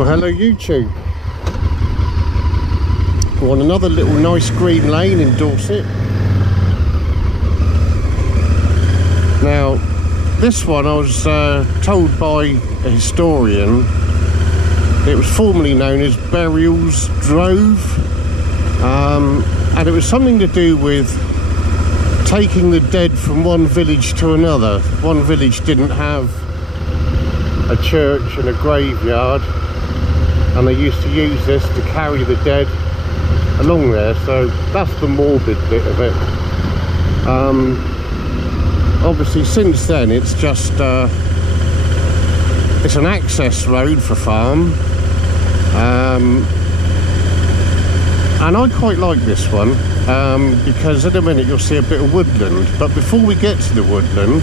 Well, hello YouTube. We're on another little nice green lane in Dorset. Now, this one I was told by a historian, it was formerly known as Burials Drove, and it was something to do with taking the dead from one village to another. One village didn't have a church and a graveyard, and they used to use this to carry the dead along there, so that's the morbid bit of it. Obviously since then it's just it's an access road for farm, and I quite like this one because in a minute you'll see a bit of woodland, but before we get to the woodland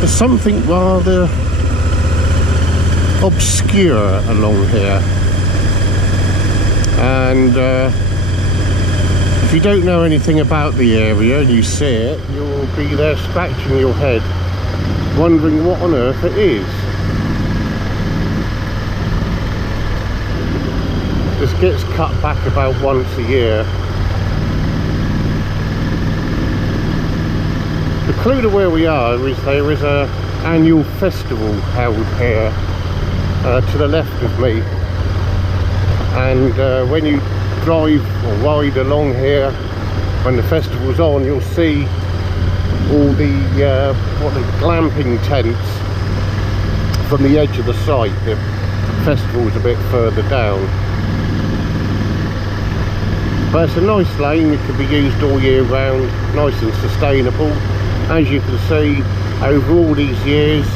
there's something rather obscure along here, and if you don't know anything about the area and you see it, you'll be there scratching your head wondering what on earth it is. This gets cut back about once a year. The clue to where we are is there is a annual festival held here to the left of me, and when you drive or ride along here when the festival's on, you'll see all the glamping tents from the edge of the site. The festival's a bit further down, but it's a nice lane. It can be used all year round, nice and sustainable. As you can see, over all these years,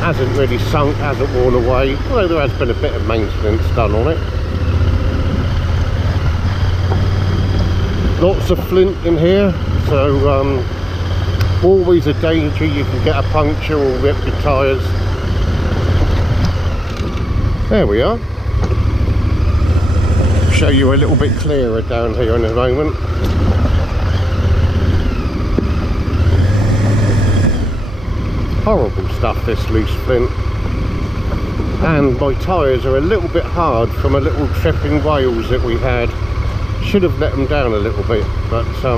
hasn't really sunk, hasn't worn away, although there has been a bit of maintenance done on it. Lots of flint in here, so always a danger. You can get a puncture or rip your tyres. There we are. Show you a little bit clearer down here in a moment. Horrible stuff, this loose flint, and my tyres are a little bit hard from a little trip in Wales that we had. Should have let them down a little bit, but I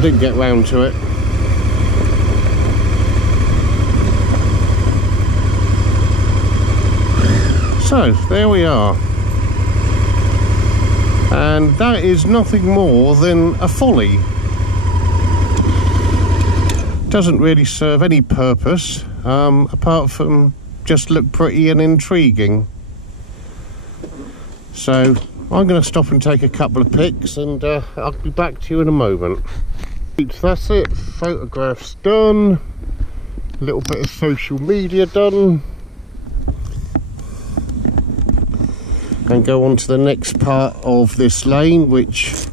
didn't get round to it. So there we are, and that is nothing more than a folly. Doesn't really serve any purpose apart from just look pretty and intriguing. So I'm going to stop and take a couple of pics, and I'll be back to you in a moment. That's it, photographs done, a little bit of social media done, and go on to the next part of this lane, which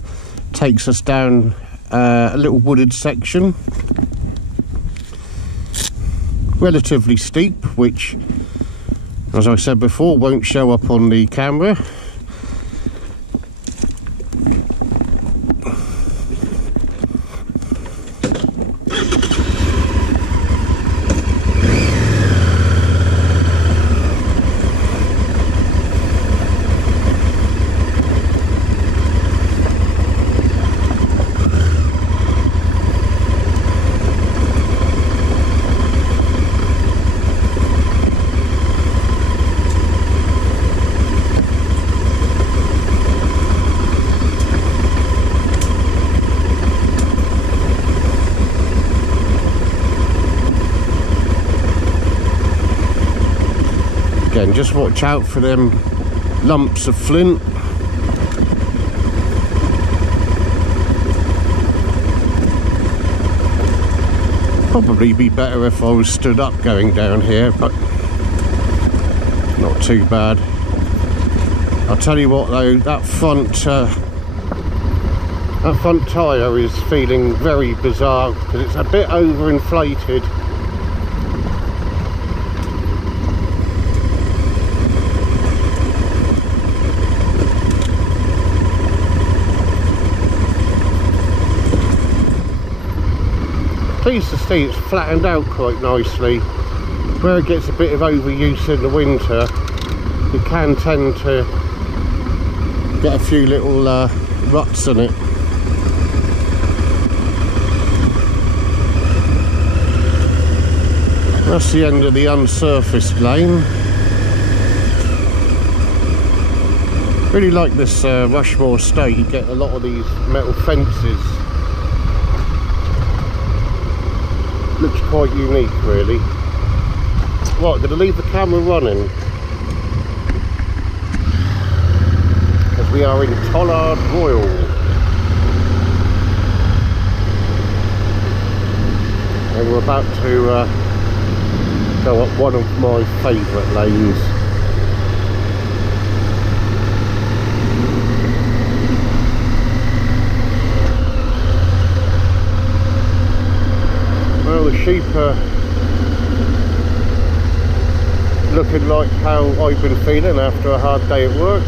takes us down a little wooded section. Relatively steep, which, as I said before, won't show up on the camera. Again, just watch out for them lumps of flint. Probably be better if I was stood up going down here, but not too bad. I'll tell you what though, that front tyre is feeling very bizarre because it's a bit overinflated. Pleased to see it's flattened out quite nicely. Where it gets a bit of overuse in the winter, you can tend to get a few little ruts in it. That's the end of the unsurfaced lane. Really like this Rushmore estate. You get a lot of these metal fences. Looks quite unique, really. Right, I'm going to leave the camera running because we are in Tollard Royal. And we're about to go up one of my favourite lanes. Well, the sheep are looking like how I've been feeling after a hard day at work.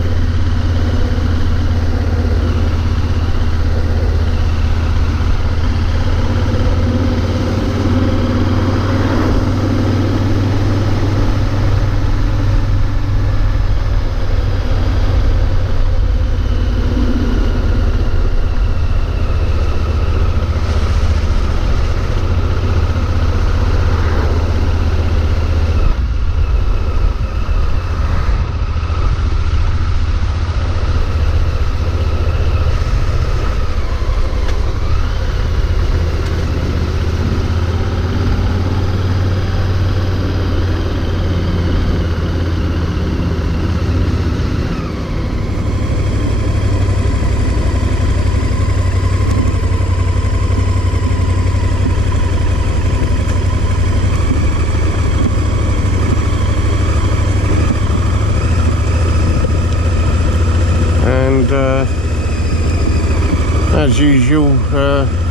As usual,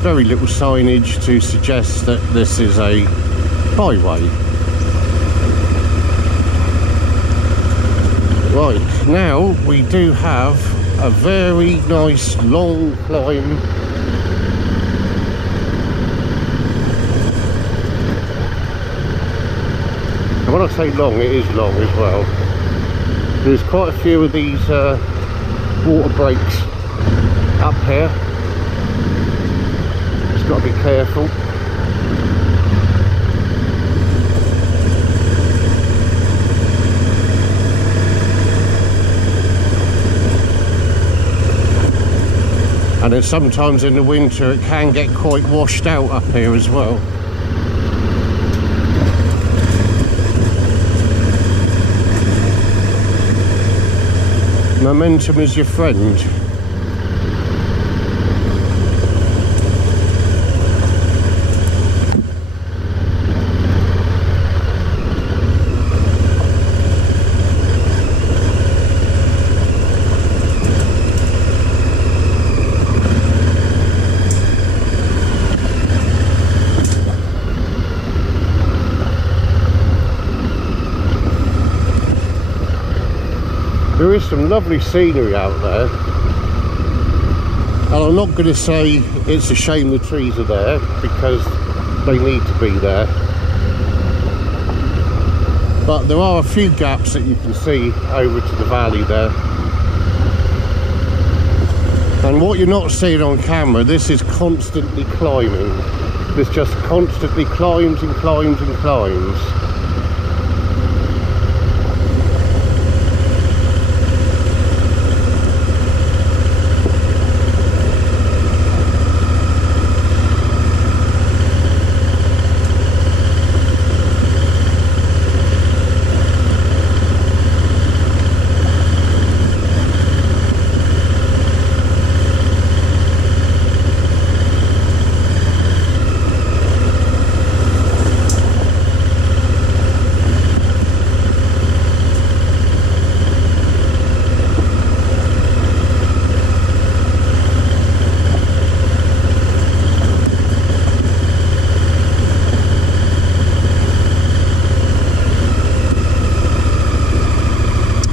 very little signage to suggest that this is a byway. Right, now we do have a very nice long climb. And when I say long, it is long as well. There's quite a few of these water breaks up here. Just got to be careful. And then sometimes in the winter it can get quite washed out up here as well. Momentum is your friend. There is some lovely scenery out there, and I'm not going to say it's a shame the trees are there, because they need to be there, but there are a few gaps that you can see over to the valley there. And what you're not seeing on camera, this is constantly climbing. This just constantly climbs and climbs and climbs.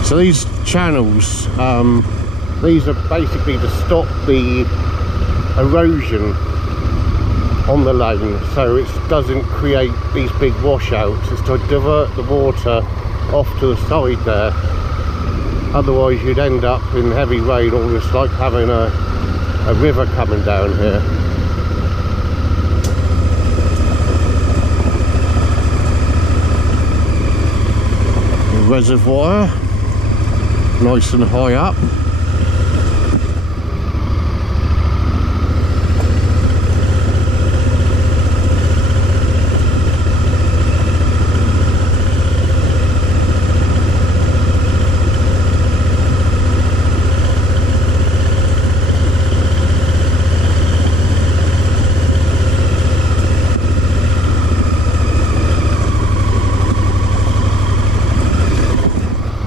So these channels, these are basically to stop the erosion on the lane, so it doesn't create these big washouts. It's to divert the water off to the side there, Otherwise you'd end up in heavy rain, or it's like having a river coming down here. The reservoir, nice and high up.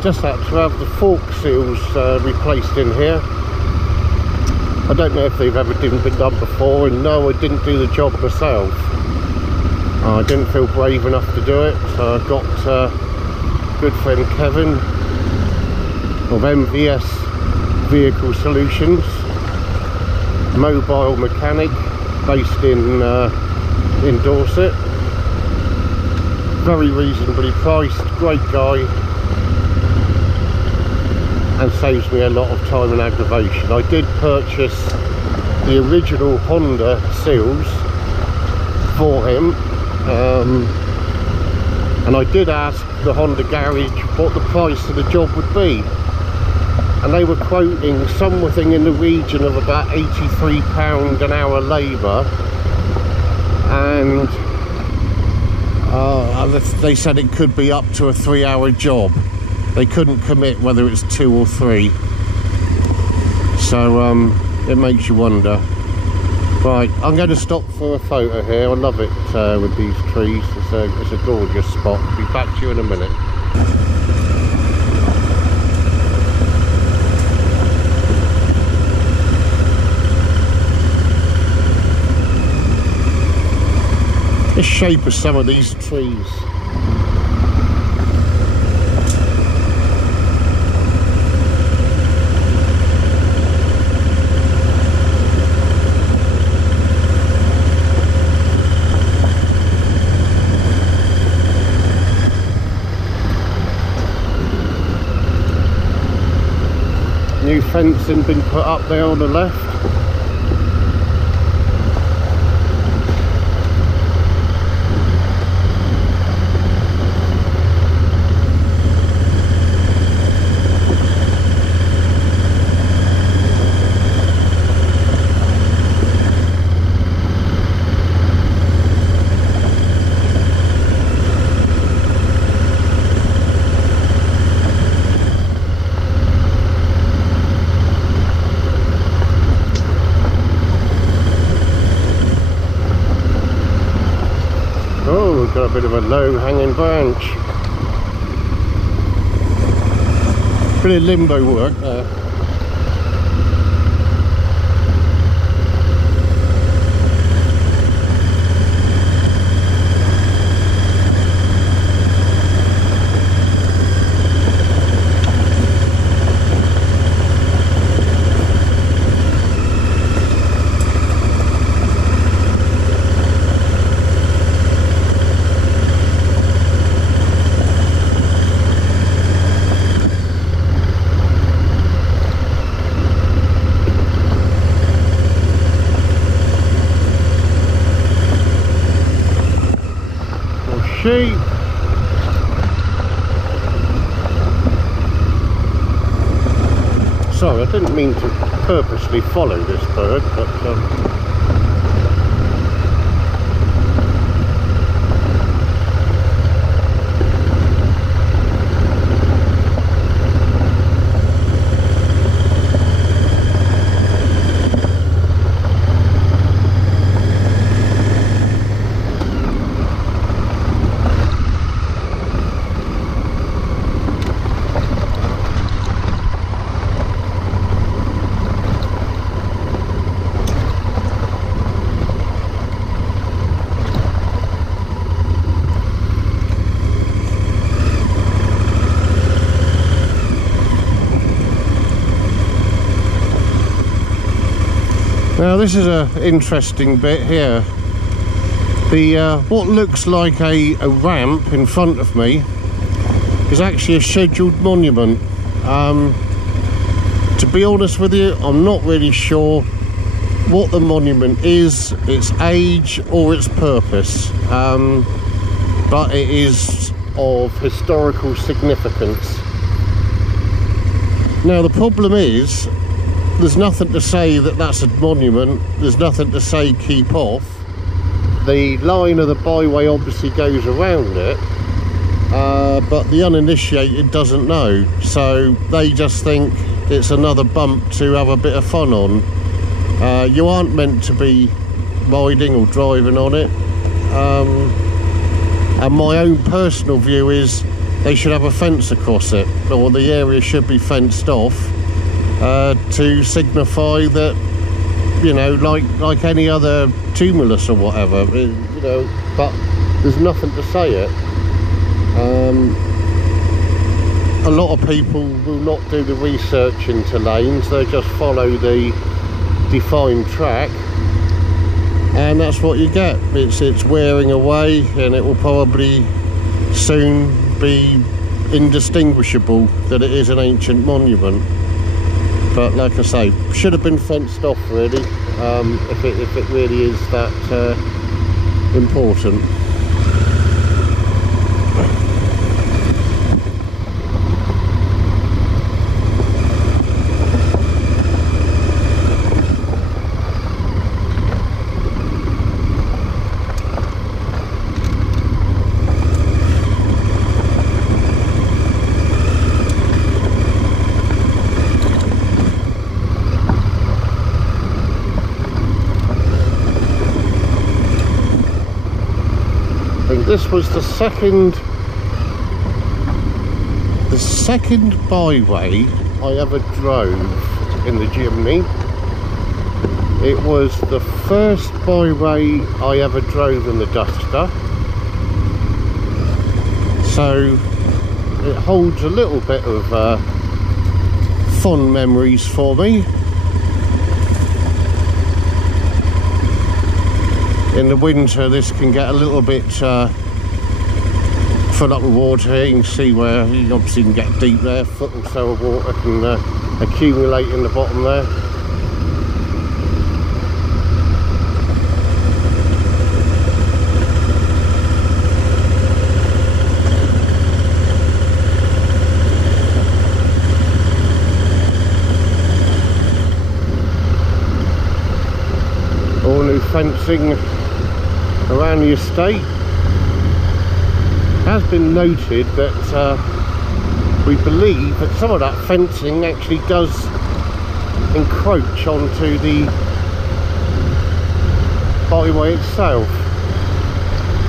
Just had to have the fork seals replaced in here. I don't know if they've ever been done before, and no, I didn't do the job myself. I didn't feel brave enough to do it, so I got good friend Kevin of MVS Vehicle Solutions, mobile mechanic based in Dorset. Very reasonably priced, great guy, and saves me a lot of time and aggravation. I did purchase the original Honda seals for him, and I did ask the Honda garage what the price of the job would be, and they were quoting something in the region of about £83 an hour labour, and they said it could be up to a 3-hour job. They couldn't commit whether it's 2 or 3, so it makes you wonder. Right, I'm going to stop for a photo here. I love it with these trees. It's a gorgeous spot. I'll be back to you in a minute. The shape of some of these trees. New fencing been put up there on the left. Oh, we've got a bit of a low hanging branch. Bit of limbo work there. Sorry, I didn't mean to purposely follow this bird, but now this is an interesting bit here. The what looks like a ramp in front of me is actually a scheduled monument. To be honest with you, I'm not really sure what the monument is, its age or its purpose, but it is of historical significance. Now the problem is, there's nothing to say that that's a monument, there's nothing to say keep off. The line of the byway obviously goes around it, but the uninitiated doesn't know, so they just think it's another bump to have a bit of fun on. You aren't meant to be riding or driving on it, and my own personal view is they should have a fence across it, or the area should be fenced off, to signify that, you know, like any other tumulus or whatever, you know, but there's nothing to say it. A lot of people will not do the research into lanes, they just follow the defined track, and that's what you get. It's wearing away, and it will probably soon be indistinguishable that it is an ancient monument. But like I say, should have been fenced off really, if it really is that important. This was the second byway I ever drove in the Jimny. It was the first byway I ever drove in the Duster, so it holds a little bit of fond memories for me. In the winter this can get a little bit full up with water here. You can see where you obviously can get deep there, a foot or so of water can accumulate in the bottom there. All new fencing around the estate. It has been noted that we believe that some of that fencing actually does encroach onto the byway itself,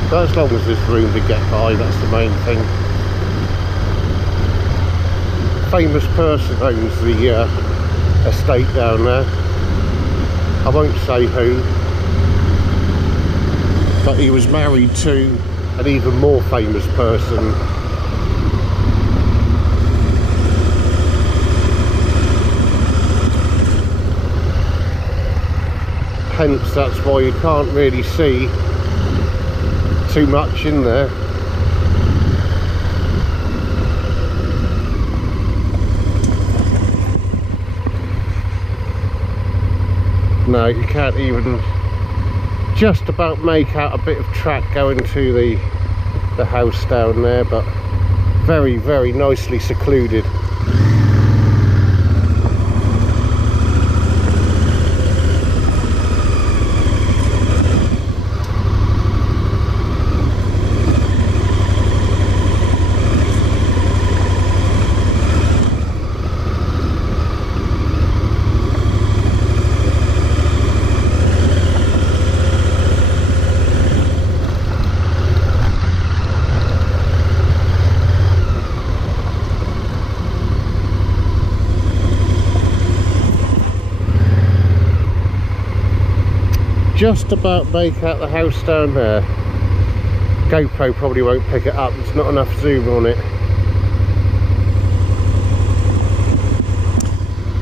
but as long as there's room to get by, that's the main thing. Famous person owns the estate down there. I won't say who, but he was married to an even more famous person. Hence that's why you can't really see too much in there. No, you can't even just about make out a bit of track going to the house down there, but very, very nicely secluded. Just about make out the house down there. GoPro probably won't pick it up, there's not enough zoom on it.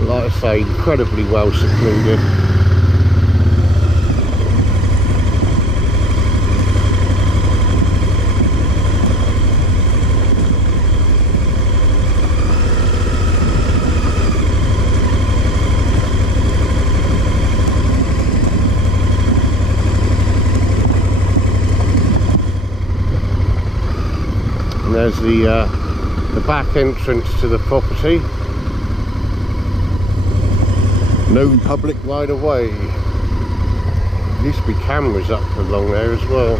Like I say, incredibly well secluded. there's the back entrance to the property. No public right of way. Used to be cameras up along there as well.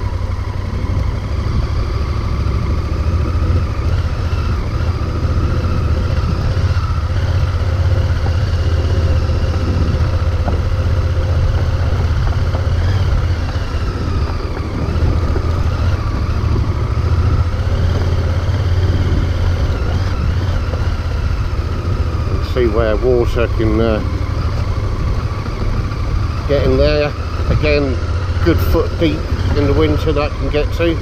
See where water can get in there. Again, good foot deep in the winter that can get to.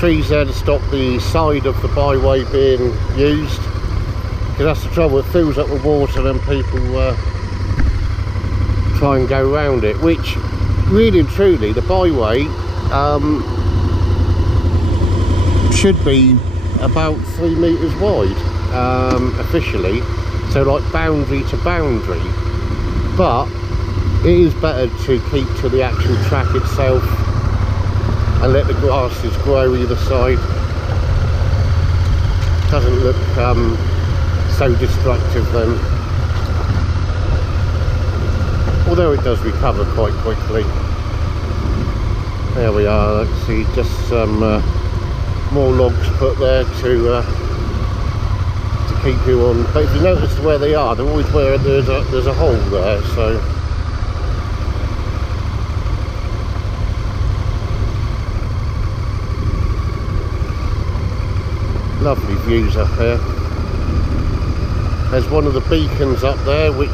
Trees there to stop the side of the byway being used, because that's the trouble, it fills up with water and people try and go around it, which really and truly the byway should be about 3 metres wide. Officially, so like boundary to boundary, but it is better to keep to the actual track itself and let the grasses grow either side. Doesn't look so destructive then, although it does recover quite quickly. There we are, let's see, just some more logs put there to keep you on. But if you notice where they are, they're always where there's a hole there, so lovely views up here. There's one of the beacons up there which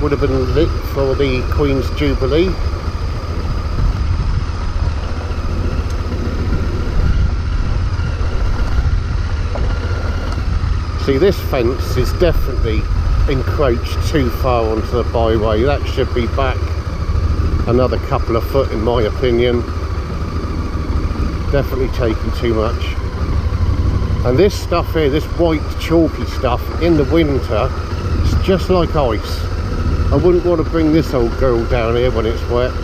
would have been lit for the Queen's Jubilee. See, this fence is definitely encroached too far onto the byway. That should be back another couple of foot in my opinion. Definitely taken too much. And this stuff here, this white chalky stuff in the winter, it's just like ice. I wouldn't want to bring this old girl down here when it's wet.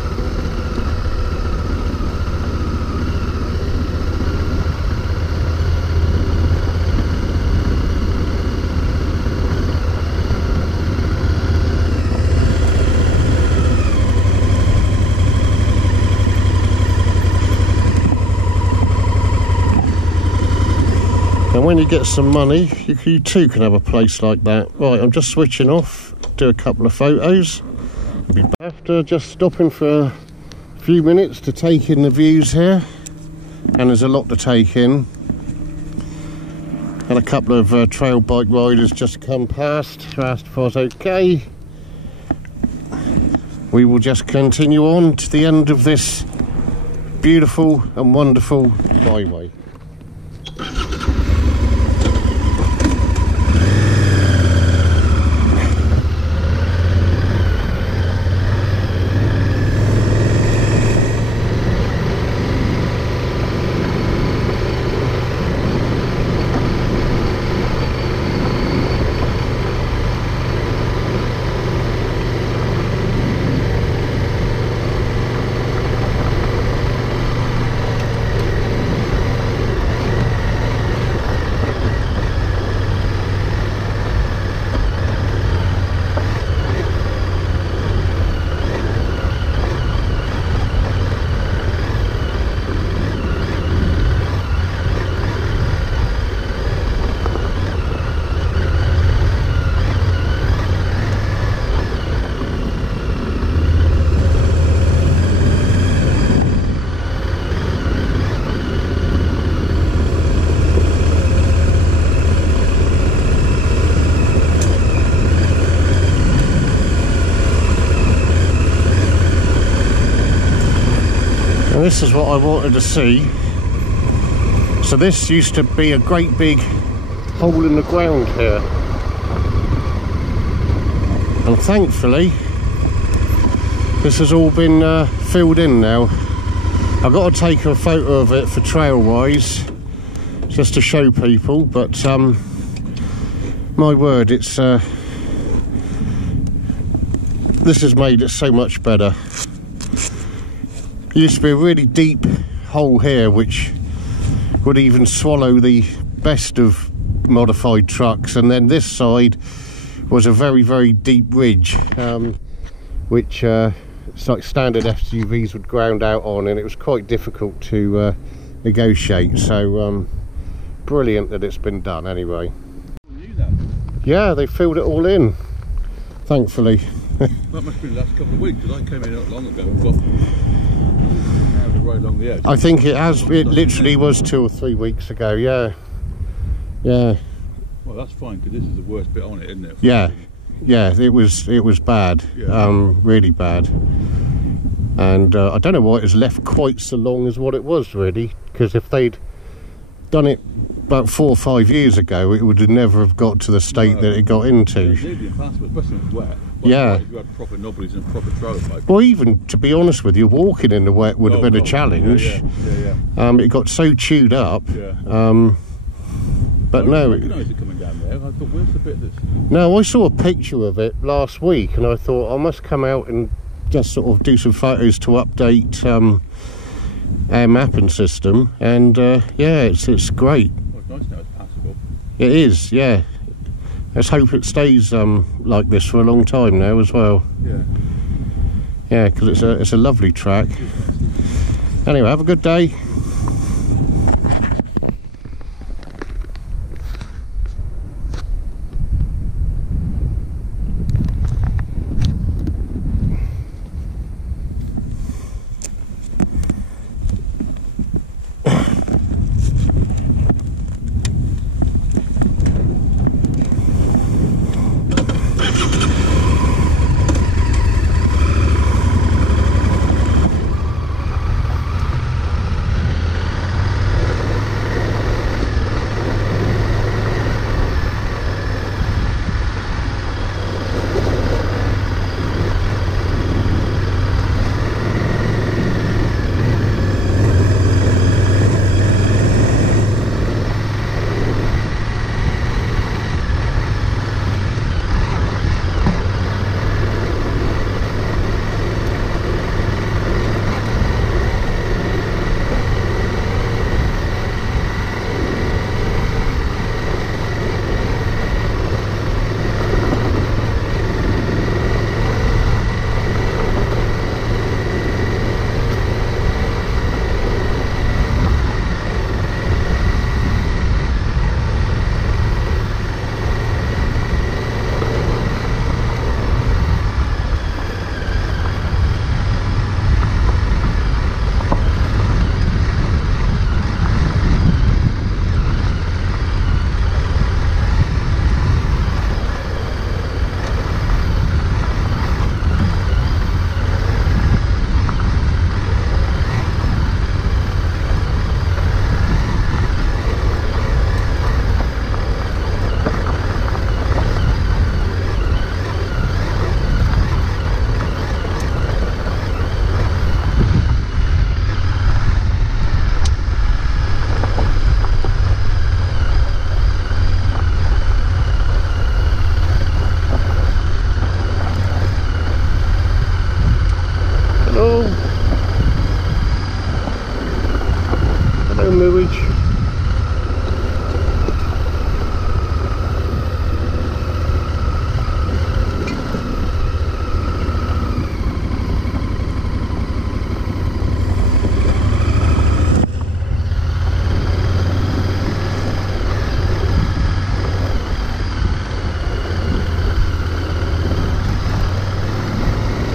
And when you get some money, you too can have a place like that. Right, I'm just switching off, do a couple of photos. I'll be back after just stopping for a few minutes to take in the views here. And there's a lot to take in. And a couple of trail bike riders just come past, asked if I was okay. We will just continue on to the end of this beautiful and wonderful byway. This is what I wanted to see. So this used to be a great big hole in the ground here, and thankfully this has all been filled in now. I've got to take a photo of it for trail wise, just to show people, but my word, it's this has made it so much better. Used to be a really deep hole here which would even swallow the best of modified trucks. And then this side was a very, very deep ridge, which it's like standard SUVs would ground out on, and it was quite difficult to negotiate. So brilliant that it's been done anyway. Yeah, they filled it all in, thankfully. That must have been the last couple of weeks, because I came in not long ago and got right along the edge. I think it has. It literally was 2 or 3 weeks ago. Yeah, yeah. Well, that's fine, because this is the worst bit on it, isn't it? Yeah, yeah. It was bad. Yeah. Really bad. And I don't know why it was left quite so long as what it was, really. Because if they'd done it about 4 or 5 years ago, it would have never have got to the state that it got into. It's nearly impossible, especially when it's wet. Yeah. If you had proper knobblies and proper trailer pipe. Well, even to be honest with you, walking in the wet would have been a challenge. Yeah. It got so chewed up. Yeah. But I no. didn't recognise it coming down there. I thought, where's the bit that's... No, I saw a picture of it last week, and I thought I must come out and just sort of do some photos to update our mapping system. And yeah, it's great. Oh, it's nice now, it's passable. It is, yeah. Let's hope it stays like this for a long time now as well. Yeah. Yeah, because it's a lovely track. Anyway, have a good day.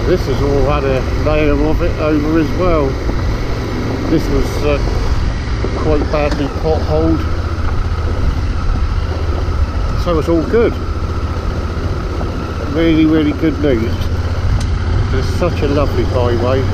This has all had a layer of it over as well. This was quite badly potholed, so it's all good. Really, really good news. It's such a lovely byway.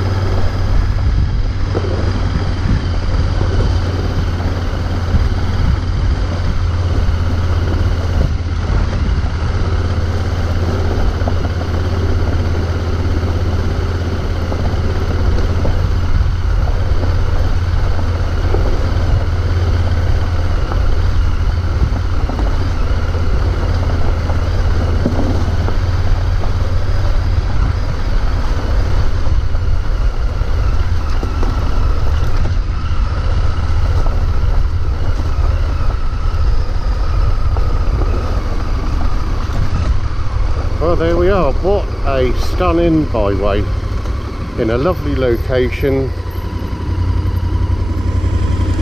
Well, there we are. What a stunning byway in a lovely location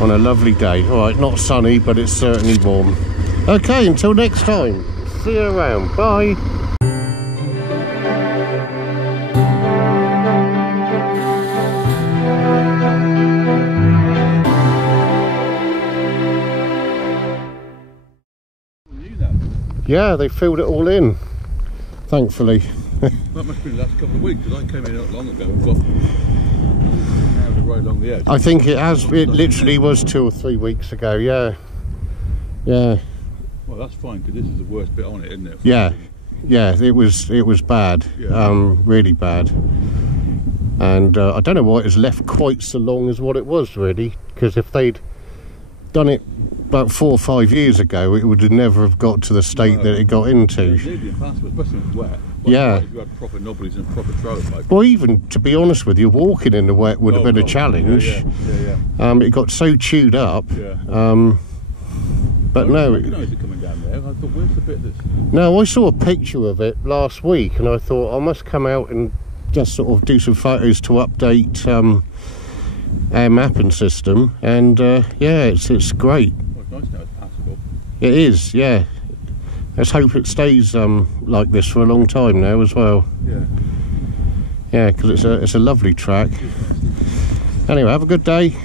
on a lovely day. Alright, not sunny, but it's certainly warm. Okay, until next time, see you around. Bye. Yeah, they filled it all in, thankfully. That must have been the last couple of weeks, because I came in not long ago and got right along the edge. I think it has. It literally was 2 or 3 weeks ago. Yeah, yeah. Well, that's fine, because this is the worst bit on it, isn't it? Yeah, yeah. It was bad. Yeah. Really bad. And I don't know why it was left quite so long as what it was, really. Because if they'd done it about 4 or 5 years ago, it would have never have got to the state that it got into. It's nearly impossible, especially when it's wet. Yeah. If you had proper knobblies and proper trailer pipe. Well, even to be honest with you, walking in the wet would have been a challenge. Yeah. It got so chewed up. Yeah. But I no. recognised it coming down there. I thought, where's the bit that's... No, I saw a picture of it last week, and I thought I must come out and just sort of do some photos to update our mapping system. And yeah, it's great. Well, it's nice now, it's passable. It is, yeah. Let's hope it stays like this for a long time now as well. Yeah. Yeah, because it's a lovely track. Anyway, have a good day.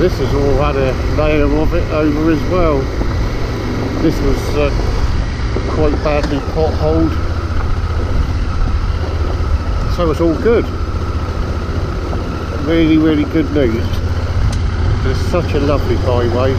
This has all had a layer of it over as well. This was quite badly potholed, so it's all good. Really, really good news. It's such a lovely byway.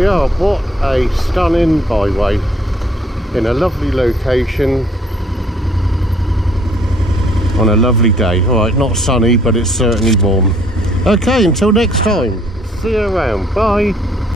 we are. What a stunning byway in a lovely location on a lovely day. Alright, not sunny, but it's certainly warm. Okay, until next time, see you around. Bye.